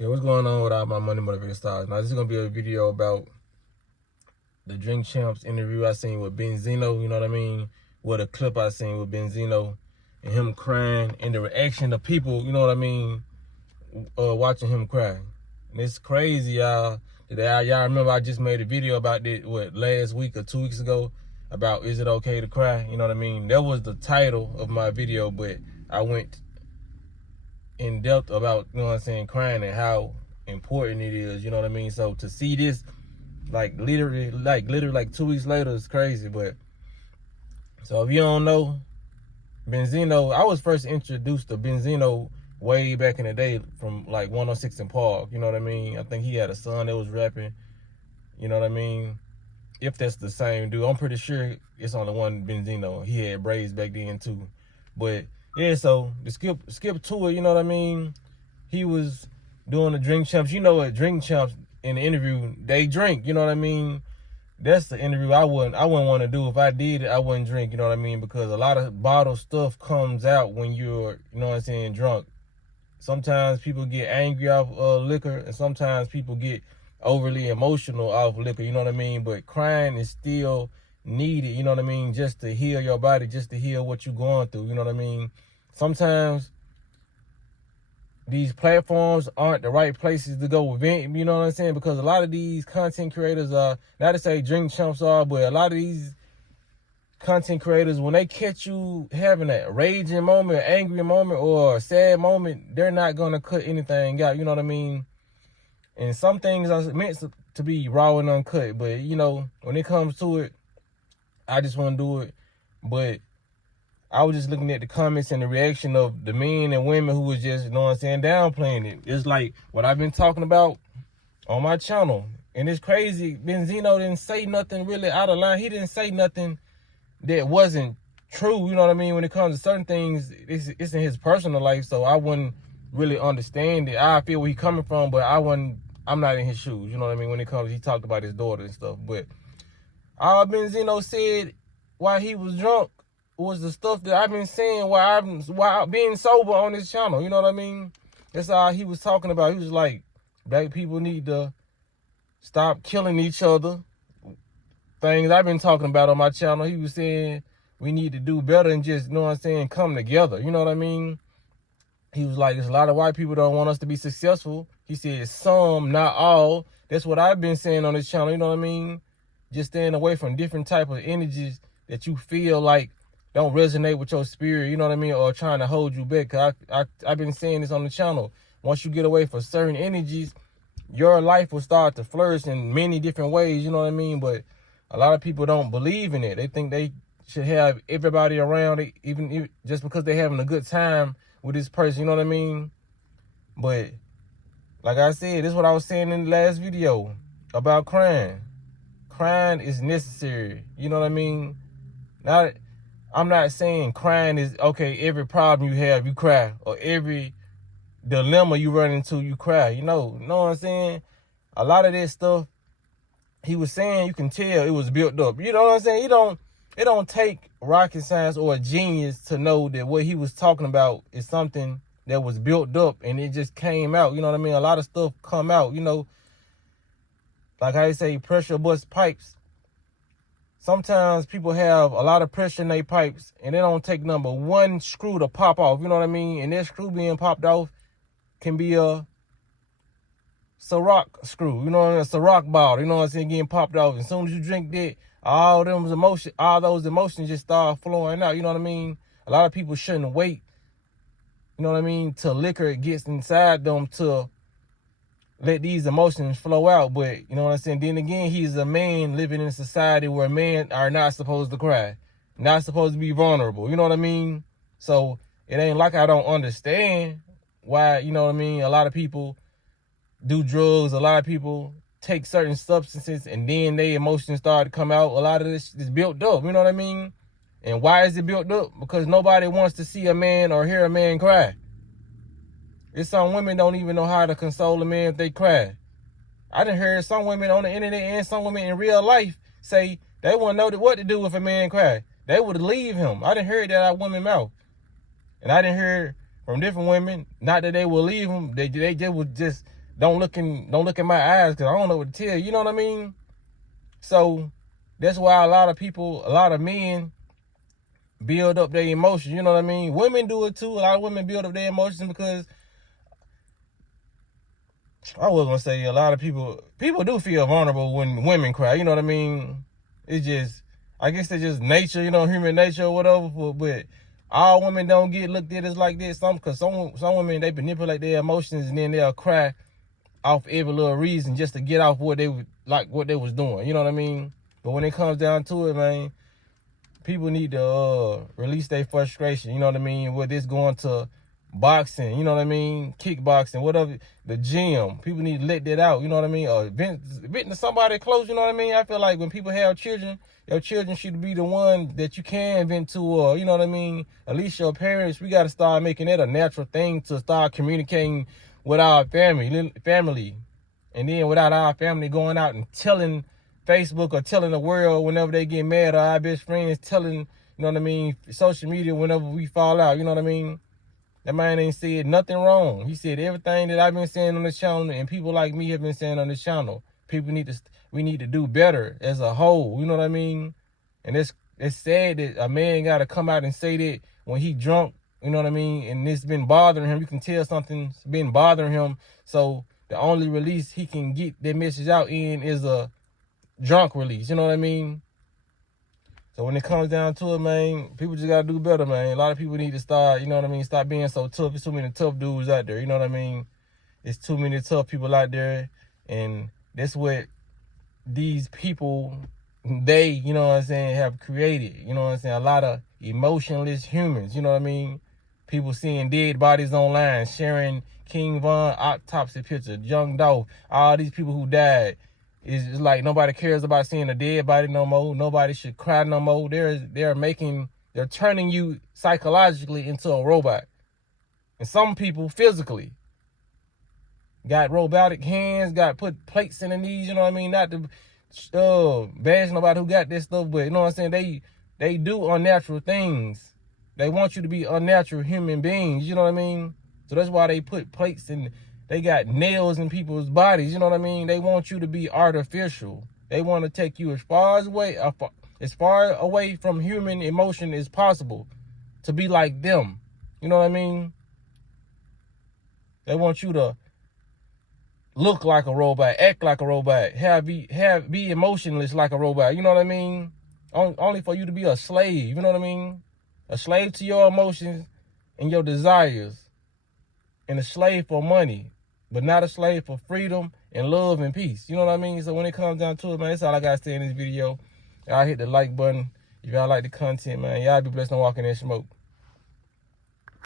Okay, what's going on with all my money motivated stars? Now, this is going to be a video about the Drink Champs interview I seen with Benzino, you know what I mean? What a clip I seen with Benzino and him crying and the reaction of people, you know what I mean, watching him cry. And it's crazy, y'all. Y'all remember I just made a video about this, last week or 2 weeks ago, about is it okay to cry? You know what I mean? That was the title of my video, but I went in depth about, you know what I'm saying, crying and how important it is, you know what I mean? So to see this literally 2 weeks later is crazy. But so if you don't know, Benzino, I was first introduced to Benzino way back in the day from like 106 in Park, you know what I mean? I think he had a son that was rapping, you know what I mean? If that's the same dude, I'm pretty sure it's only one Benzino. He had braids back then too. But yeah, so to skip to it, you know what I mean? He was doing the Drink Champs. You know what, Drink Champs in the interview, they drink, you know what I mean? That's the interview I wouldn't want to do. If I did it, I wouldn't drink, you know what I mean? Because a lot of bottled stuff comes out when you're, you know what I'm saying, drunk. Sometimes people get angry off liquor, and sometimes people get overly emotional off liquor, you know what I mean? But crying is still needed, you know what I mean? Just to heal your body, just to heal what you're going through, you know what I mean? Sometimes these platforms aren't the right places to go vent, you know what I'm saying? Because a lot of these content creators are, not to say Drink Champs are, but a lot of these content creators, when they catch you having a raging moment, angry moment, or a sad moment, they're not going to cut anything out, you know what I mean? And some things are meant to be raw and uncut, but, you know, when it comes to it, I just want to do it. But I was just looking at the comments and the reaction of the men and women who was just, you know what I'm saying, downplaying it. It's like what I've been talking about on my channel. And it's crazy. Benzino didn't say nothing really out of line. He didn't say nothing that wasn't true, you know what I mean? When it comes to certain things, it's in his personal life, so I wouldn't really understand it. I feel where he's coming from, but I'm not in his shoes, you know what I mean? When it comes, he talked about his daughter and stuff. But all Benzino said while he was drunk was the stuff that I've been saying while being sober on this channel, you know what I mean? That's all he was talking about. He was like, black people need to stop killing each other. Things I've been talking about on my channel. He was saying we need to do better and just, you know what I'm saying, come together, you know what I mean? He was like, there's a lot of white people don't want us to be successful. He said some, not all. That's what I've been saying on this channel, you know what I mean? Just staying away from different type of energies that you feel like don't resonate with your spirit, you know what I mean, or trying to hold you back. I've been saying this on the channel. Once you get away from certain energies, your life will start to flourish in many different ways, you know what I mean? But a lot of people don't believe in it. They think they should have everybody around, even just because they're having a good time with this person, you know what I mean? But like I said, this is what I was saying in the last video about crying. Crying is necessary, you know what I mean? I'm not saying crying is, okay, every problem you have, you cry. Or every dilemma you run into, you cry. You know what I'm saying? A lot of that stuff he was saying, you can tell it was built up. You know what I'm saying? It don't take rocket science or a genius to know that what he was talking about is something that was built up and it just came out. You know what I mean? A lot of stuff come out, you know. Like I say, pressure busts pipes. Sometimes people have a lot of pressure in their pipes and they don't take number one screw to pop off, you know what I mean? And that screw being popped off can be a Ciroc screw, you know what I mean? A Ciroc bottle, you know what I'm saying, getting popped off. As soon as you drink that, all those emotions just start flowing out, you know what I mean? A lot of people shouldn't wait, you know what I mean, till liquor gets inside them to let these emotions flow out. But, you know what I'm saying, then again, he's a man living in a society where men are not supposed to cry, not supposed to be vulnerable, you know what I mean? So it ain't like I don't understand why, you know what I mean, a lot of people do drugs, a lot of people take certain substances and then their emotions start to come out. A lot of this is built up, you know what I mean? And why is it built up? Because nobody wants to see a man or hear a man cry. It's some women don't even know how to console a man if they cry. I done heard some women on the internet and some women in real life say they wouldn't know what to do if a man cried. They would leave him. I done heard that out of women's mouth. And I done heard from different women, not that they will leave him, they would just don't look in my eyes, because I don't know what to tell you. You know what I mean? So that's why a lot of men build up their emotions. You know what I mean? Women do it too. A lot of women build up their emotions because I was gonna say a lot of people do feel vulnerable when women cry. You know what I mean? It's just, I guess it's just nature, you know, human nature or whatever. But all women don't get looked at as like this. Some women, they manipulate their emotions and then they'll cry off every little reason just to get off what they was doing. You know what I mean? But when it comes down to it, man, people need to release their frustration. You know what I mean? Whether it's going to boxing, you know what I mean, kickboxing, whatever, the gym, people need to let that out. You know what I mean? Or vent to somebody close. You know what I mean? I feel like when people have children, your children should be the one that you can vent to, or you know what I mean, at least your parents. We got to start making it a natural thing to start communicating with our family, and then without our family going out and telling Facebook or telling the world whenever they get mad, or our best friends telling, you know what I mean, social media whenever we fall out. You know what I mean? That man ain't said nothing wrong. He said everything that I've been saying on this channel and people like me have been saying on this channel. We need to do better as a whole. You know what I mean? And it's sad that a man got to come out and say that when he drunk. You know what I mean? And it's been bothering him. You can tell something's been bothering him. So the only release he can get that message out in is a drunk release. You know what I mean? So when it comes down to it, man, people just got to do better, man. A lot of people need to start, you know what I mean, stop being so tough. There's too many tough dudes out there, you know what I mean? There's too many tough people out there, and that's what these people, they, you know what I'm saying, have created. You know what I'm saying? A lot of emotionless humans, you know what I mean? People seeing dead bodies online, sharing King Von autopsy picture, Young Dolph, all these people who died. It's like nobody cares about seeing a dead body no more. Nobody should cry no more. They're turning you psychologically into a robot. And some people physically got robotic hands, got put plates in the knees, you know what I mean? Not to bash nobody who got this stuff, but you know what I'm saying? They do unnatural things. They want you to be unnatural human beings, you know what I mean? So that's why they put plates in. They got nails in people's bodies, you know what I mean? They want you to be artificial. They want to take you as far away from human emotion as possible to be like them. You know what I mean? They want you to look like a robot, act like a robot, be emotionless like a robot. You know what I mean? Only for you to be a slave. You know what I mean? A slave to your emotions and your desires, and a slave for money, but not a slave for freedom and love and peace. You know what I mean? So when it comes down to it, man, that's all I got to say in this video. Y'all hit the like button if y'all like the content, man. Y'all be blessed and walk in that smoke.